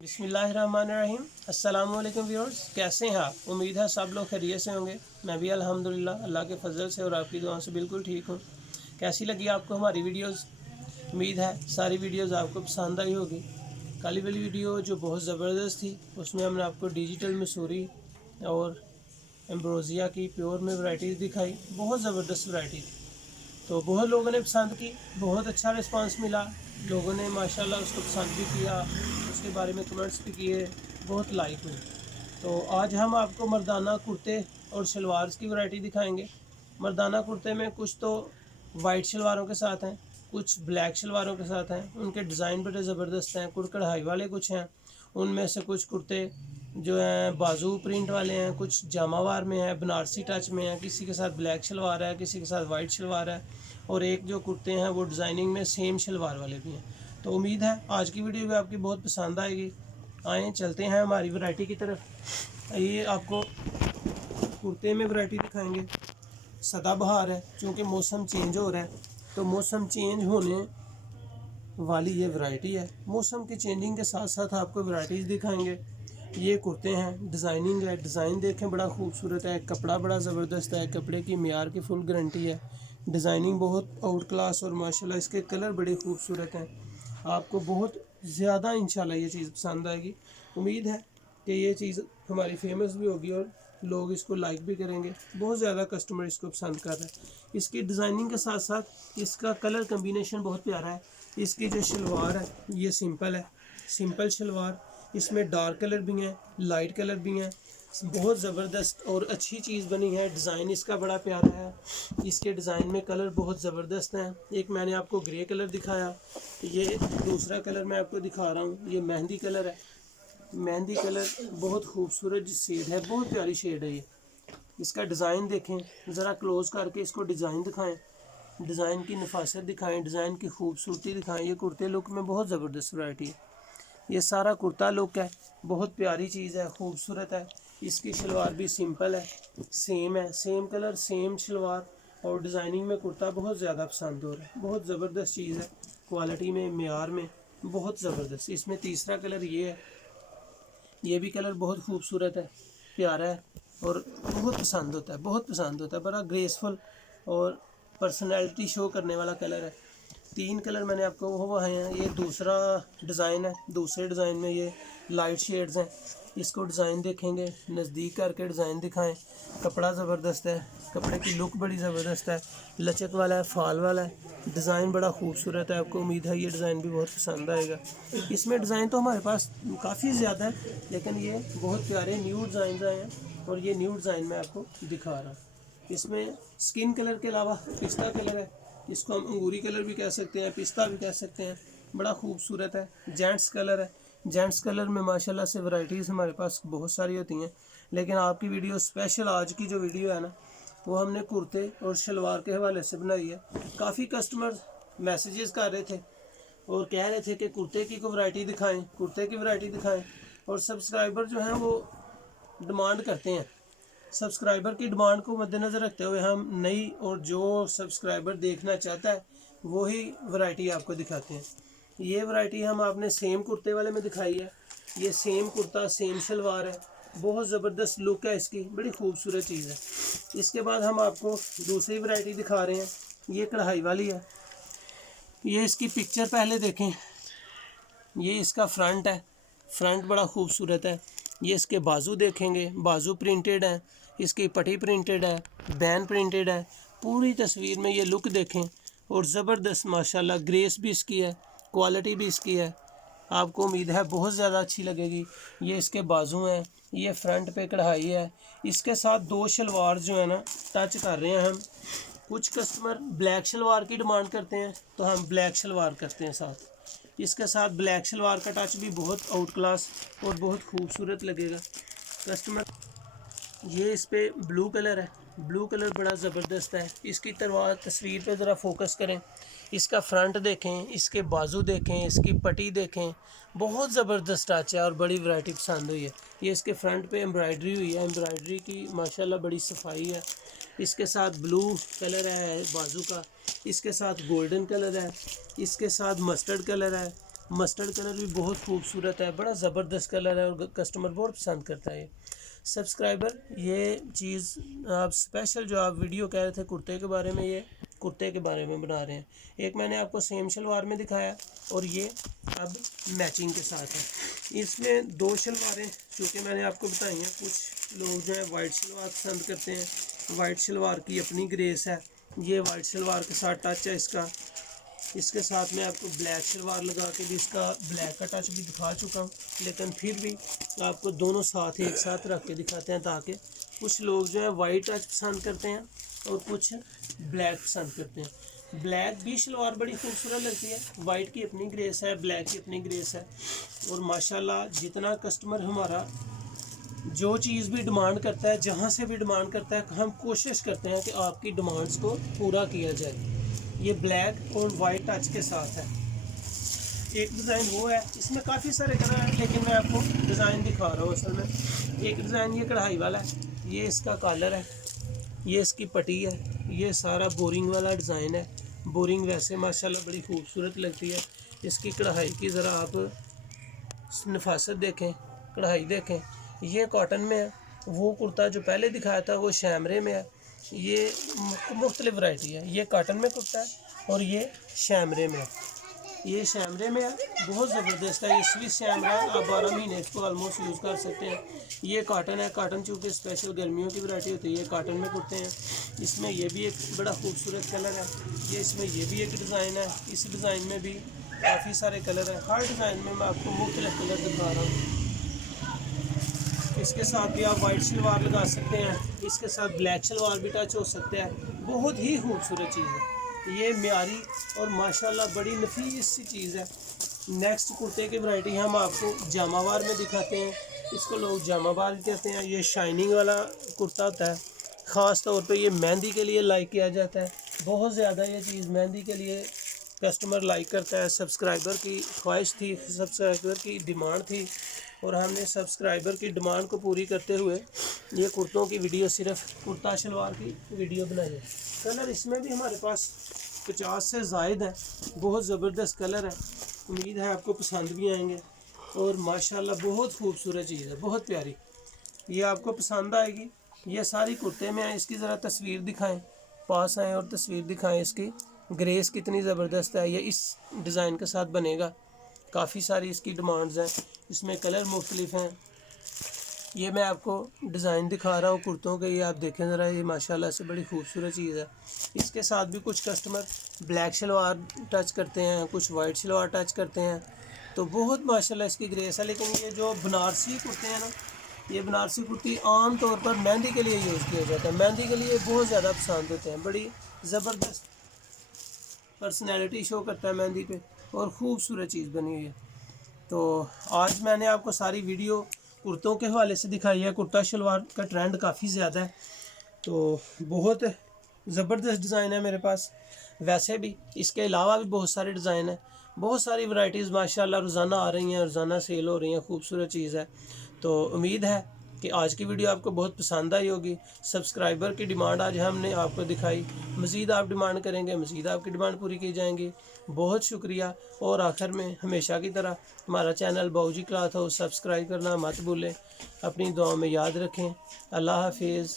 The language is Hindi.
बिस्मिल्लाहिर्रहमानिर्रहीम। अस्सलाम वालेकुम व्यूअर्स, कैसे हैं आप? उम्मीद है सब लोग खैरियत से होंगे। मैं भी अल्हम्दुलिल्लाह अल्लाह के फजल से और आपकी दुआ से बिल्कुल ठीक हूँ। कैसी लगी आपको हमारी वीडियोस? उम्मीद है सारी वीडियोस आपको पसंद आई होगी। कल वाली वीडियो जो बहुत ज़बरदस्त थी उसमें हमने आपको डिजिटल मसूरी और एम्ब्रोजिया की प्योर में वैराइटीज़ दिखाई। बहुत ज़बरदस्त वैरायटी थी, तो बहुत लोगों ने पसंद की, बहुत अच्छा रिस्पांस मिला। लोगों ने माशाल्लाह उसको पसंद भी किया, उसके बारे में कमेंट्स भी किए, बहुत लाइक हुई। तो आज हम आपको मर्दाना कुर्ते और शलवार की वैरायटी दिखाएंगे। मर्दाना कुर्ते में कुछ तो वाइट शलवारों के साथ हैं, कुछ ब्लैक शलवारों के साथ हैं। उनके डिज़ाइन बड़े ज़बरदस्त हैं, कुछ कढ़ाई वाले कुछ हैं। उनमें से कुछ कुर्ते जो हैं बाजू प्रिंट वाले हैं, कुछ जामावार में है, बनारसी टच में है, किसी के साथ ब्लैक शलवार है, किसी के साथ वाइट शलवार है, और एक जो कुर्ते हैं वो डिज़ाइनिंग में सेम शलवार वाले भी हैं। तो उम्मीद है आज की वीडियो भी आपकी बहुत पसंद आएगी। आएँ चलते हैं हमारी वैरायटी की तरफ। ये आपको कुर्ते में वैरायटी दिखाएंगे। सदाबहार है, क्योंकि मौसम चेंज हो रहा है, तो मौसम चेंज होने वाली ये वैरायटी है। मौसम की चेंजिंग के साथ साथ आपको वैरायटीज़ दिखाएंगे। ये कुर्ते हैं, डिज़ाइनिंग है, डिज़ाइन देखें बड़ा खूबसूरत है, कपड़ा बड़ा ज़बरदस्त है, कपड़े की मियार की फुल गारंटी है। डिज़ाइनिंग बहुत आउट क्लास और माशाल्लाह इसके कलर बड़े खूबसूरत हैं। आपको बहुत ज़्यादा इंशाल्लाह ये चीज़ पसंद आएगी। उम्मीद है कि ये चीज़ हमारी फेमस भी होगी और लोग इसको लाइक भी करेंगे। बहुत ज़्यादा कस्टमर इसको पसंद कर रहे हैं। इसकी डिज़ाइनिंग के साथ साथ इसका कलर कम्बिनेशन बहुत प्यारा है। इसकी जो शलवार है ये सिंपल है, सिंपल शलवार। इसमें डार्क कलर भी हैं, लाइट कलर भी हैं। बहुत ज़बरदस्त और अच्छी चीज़ बनी है। डिज़ाइन इसका बड़ा प्यारा है। इसके डिज़ाइन में कलर बहुत ज़बरदस्त हैं। एक मैंने आपको ग्रे कलर दिखाया, ये दूसरा कलर मैं आपको दिखा रहा हूँ, ये मेहंदी कलर है। मेहंदी कलर बहुत खूबसूरत शेड है, बहुत प्यारी शेड है ये। इसका डिज़ाइन देखें ज़रा क्लोज़ करके, इसको डिज़ाइन दिखाएं, डिज़ाइन की नफासत दिखाएं, डिज़ाइन की खूबसूरती दिखाएं। ये कुर्ते लुक में बहुत ज़बरदस्त वैरायटी है। ये सारा कुर्ता लुक है, बहुत प्यारी चीज़ है, खूबसूरत है। इसकी शलवार भी सिंपल है, सेम है, सेम कलर सेम शलवार, और डिज़ाइनिंग में कुर्ता बहुत ज़्यादा पसंद हो रहा है। बहुत ज़बरदस्त चीज़ है, क्वालिटी में, मेयार में बहुत ज़बरदस्त। इसमें तीसरा कलर ये है, ये भी कलर बहुत खूबसूरत है, प्यारा है और बहुत पसंद होता है, बहुत पसंद होता है। बड़ा ग्रेसफुल और पर्सनैलिटी शो करने वाला कलर है। तीन कलर मैंने आपको वो हैं। ये दूसरा डिज़ाइन है, दूसरे डिज़ाइन में ये लाइट शेड्स हैं। इसको डिज़ाइन देखेंगे, नज़दीक करके डिज़ाइन दिखाएं। कपड़ा ज़बरदस्त है, कपड़े की लुक बड़ी ज़बरदस्त है, लचक वाला है, फाल वाला है, डिज़ाइन बड़ा खूबसूरत है। आपको उम्मीद है ये डिज़ाइन भी बहुत पसंद आएगा। इसमें डिज़ाइन तो हमारे पास काफ़ी ज़्यादा है, लेकिन ये बहुत प्यारे न्यू डिज़ाइन आए हैं और ये न्यू डिज़ाइन मैं आपको दिखा रहा हूँ। इसमें स्किन कलर के अलावा पिस्ता कलर है, इसको हम अंगूरी कलर भी कह सकते हैं, पिस्ता भी कह सकते हैं, बड़ा खूबसूरत है। जेंट्स कलर है, जेंट्स कलर में माशाल्लाह से वैरायटीज़ हमारे पास बहुत सारी होती हैं, लेकिन आपकी वीडियो स्पेशल आज की जो वीडियो है ना, वो हमने कुर्ते और शलवार के हवाले से बनाई है। काफ़ी कस्टमर मैसेजेस कर रहे थे और कह रहे थे कि कुर्ते की कोई वैरायटी दिखाएं, कुर्ते की वैरायटी दिखाएं, और सब्सक्राइबर जो हैं वो डिमांड करते हैं। सब्सक्राइबर की डिमांड को मद्देनज़र रखते हुए हम नई और जो सब्सक्राइबर देखना चाहता है वही वैरायटी आपको दिखाते हैं। ये वैरायटी हम आपने सेम कुर्ते वाले में दिखाई है। ये सेम कुर्ता सेम शलवार है, बहुत ज़बरदस्त लुक है इसकी, बड़ी खूबसूरत चीज़ है। इसके बाद हम आपको दूसरी वैरायटी दिखा रहे हैं, ये कढ़ाई वाली है। ये इसकी पिक्चर पहले देखें, ये इसका फ्रंट है, फ्रंट बड़ा खूबसूरत है। ये इसके बाजू देखेंगे, बाजू प्रिंटेड है, इसकी पट्टी प्रिंटेड है, बैन प्रिंटेड है। पूरी तस्वीर में ये लुक देखें और ज़बरदस्त माशाल्लाह ग्रेस भी इसकी है, क्वालिटी भी इसकी है। आपको उम्मीद है बहुत ज़्यादा अच्छी लगेगी। ये इसके बाजू हैं, ये फ्रंट पे कढ़ाई है। इसके साथ दो शलवार जो है ना टच कर रहे हैं हम। कुछ कस्टमर ब्लैक शलवार की डिमांड करते हैं तो हम ब्लैक शलवार करते हैं साथ। इसके साथ ब्लैक शलवार का टच भी बहुत आउट क्लास और बहुत खूबसूरत लगेगा कस्टमर। ये इस पे ब्लू कलर है, ब्लू कलर बड़ा ज़बरदस्त है। इसकी तस्वीर पे ज़रा फोकस करें, इसका फ्रंट देखें, इसके बाजू देखें, इसकी पट्टी देखें, बहुत ज़बरदस्त टच है और बड़ी वैरायटी पसंद हुई है। ये इसके फ्रंट पे एम्ब्रॉयडरी हुई है, एम्ब्रॉयडरी की माशाल्लाह बड़ी सफाई है। इसके साथ ब्लू कलर है बाजू का, इसके साथ गोल्डन कलर है, इसके साथ मस्टर्ड कलर है, मस्टर्ड कलर भी बहुत खूबसूरत है, बड़ा ज़बरदस्त कलर है और कस्टमर बहुत पसंद करता है। सब्सक्राइबर ये चीज़ आप स्पेशल जो आप वीडियो कह रहे थे कुर्ते के बारे में, ये कुर्ते के बारे में बना रहे हैं। एक मैंने आपको सेम शलवार में दिखाया और ये अब मैचिंग के साथ है। इसमें 2 शलवारें चूँकि मैंने आपको बताई हैं। कुछ लोग जो है वाइट शलवार पसंद करते हैं, वाइट शलवार की अपनी ग्रेस है। ये वाइट शलवार के साथ टच है इसका। इसके साथ मैं आपको ब्लैक शलवार लगा के भी इसका ब्लैक का टच भी दिखा चुका हूँ, लेकिन फिर भी आपको दोनों साथ एक साथ रख के दिखाते हैं, ताकि कुछ लोग जो है वाइट टच पसंद करते हैं और कुछ ब्लैक पसंद करते हैं। ब्लैक भी शलवार बड़ी खूबसूरत लगती है, वाइट की अपनी ग्रेस है, ब्लैक की अपनी ग्रेस है। और माशाल्लाह जितना कस्टमर हमारा जो चीज़ भी डिमांड करता है, जहाँ से भी डिमांड करता है, हम कोशिश करते हैं कि आपकी डिमांड्स को पूरा किया जाए। ये ब्लैक और वाइट टच के साथ है। एक डिज़ाइन वो है, इसमें काफ़ी सारे कलर हैं, लेकिन मैं आपको डिज़ाइन दिखा रहा हूँ असल में। एक डिज़ाइन ये कढ़ाई वाला है, ये इसका कॉलर है, ये इसकी पट्टी है, ये सारा बोरिंग वाला डिज़ाइन है। बोरिंग वैसे माशाल्लाह बड़ी खूबसूरत लगती है। इसकी कढ़ाई की ज़रा आप नफासत देखें, कढ़ाई देखें। ये कॉटन में है, वो कुर्ता जो पहले दिखाया था वो शैमरे में है। ये मुख्तलिफ वैरायटी है। ये कॉटन में कुर्ता है और ये शैमरे में है। ये शैमरे में है, बहुत ज़बरदस्त है। ये स्विस शैमरा है, आप 12 महीने इसको ऑलमोस्ट यूज़ कर सकते हैं। ये कॉटन है, कॉटन चूँकि स्पेशल गर्मियों की वैरायटी होती है, ये कॉटन में कुर्ते हैं। इसमें ये भी एक बड़ा खूबसूरत कलर है। ये इसमें ये भी एक डिज़ाइन है, इस डिज़ाइन में भी काफ़ी सारे कलर हैं। हर डिज़ाइन में मैं आपको मुख्तलिफ कलर दिखा रहा हूँ। इसके साथ भी आप वाइट शलवार लगा सकते हैं, इसके साथ ब्लैक शलवार भी टच हो सकते हैं। बहुत ही खूबसूरत चीज़ है ये, म्यारी और माशाल्लाह बड़ी नफीस सी चीज़ है। नेक्स्ट कुर्ते की वैरायटी हम आपको जामावार में दिखाते हैं। इसको लोग जामावार कहते हैं। ये शाइनिंग वाला कुर्ता होता है, ख़ास तौर पे ये मेहंदी के लिए लाइक किया जाता है। बहुत ज़्यादा ये चीज़ मेहंदी के लिए कस्टमर लाइक करता है। सब्सक्राइबर की ख्वाहिश थी, सब्सक्राइबर की डिमांड थी और हमने सब्सक्राइबर की डिमांड को पूरी करते हुए ये कुर्तों की वीडियो, सिर्फ कुर्ता शलवार की वीडियो बनाई है। कलर इसमें भी हमारे पास 50 से ज़ायद है, बहुत ज़बरदस्त कलर है। उम्मीद है आपको पसंद भी आएंगे और माशाल्लाह बहुत खूबसूरत चीज़ है, बहुत प्यारी। ये आपको पसंद आएगी। ये सारी कुर्ते में है। इसकी ज़रा तस्वीर दिखाएं, पास आएँ और तस्वीर दिखाएं इसकी। ग्रेस कितनी ज़बरदस्त है। ये इस डिज़ाइन के साथ बनेगा। काफ़ी सारी इसकी डिमांड्स हैं, इसमें कलर मुख्तलिफ हैं। ये मैं आपको डिज़ाइन दिखा रहा हूँ कुर्तों के, ये आप देखें ज़रा, ये माशाल्लाह से बड़ी खूबसूरत चीज़ है। इसके साथ भी कुछ कस्टमर ब्लैक शलवार टच करते हैं, कुछ वाइट शलवार टच करते हैं, तो बहुत माशाल्लाह इसकी ग्रेस है। लेकिन ये जो बनारसी कुर्ते हैं ना, ये बनारसी कुर्ती आम तौर पर मेहंदी के लिए यूज़ किया जाता है। मेहंदी के लिए बहुत ज़्यादा पसंद होते हैं, बड़ी ज़बरदस्त पर्सनैलिटी शो करता है मेहंदी पे और ख़ूबसूरत चीज़ बनी हुई है। तो आज मैंने आपको सारी वीडियो कुर्तों के हवाले से दिखाई है। कुर्ता शलवार का ट्रेंड काफ़ी ज़्यादा है, तो बहुत ज़बरदस्त डिज़ाइन है मेरे पास। वैसे भी इसके अलावा भी बहुत सारे डिज़ाइन हैं, बहुत सारी वैरायटीज़ माशाल्लाह रोज़ाना आ रही हैं, रोज़ाना सेल हो रही हैं। खूबसूरत चीज़ है। तो उम्मीद है कि आज की वीडियो आपको बहुत पसंद आई होगी। सब्सक्राइबर की डिमांड आज हमने आपको दिखाई, मज़ीद आप डिमांड करेंगे, मज़ीद आपकी डिमांड पूरी की जाएंगी। बहुत शुक्रिया। और आखिर में हमेशा की तरह हमारा चैनल बाऊजी क्लॉथ हाउस सब्सक्राइब करना मत भूलें। अपनी दुआओं में याद रखें। अल्लाह हाफिज़।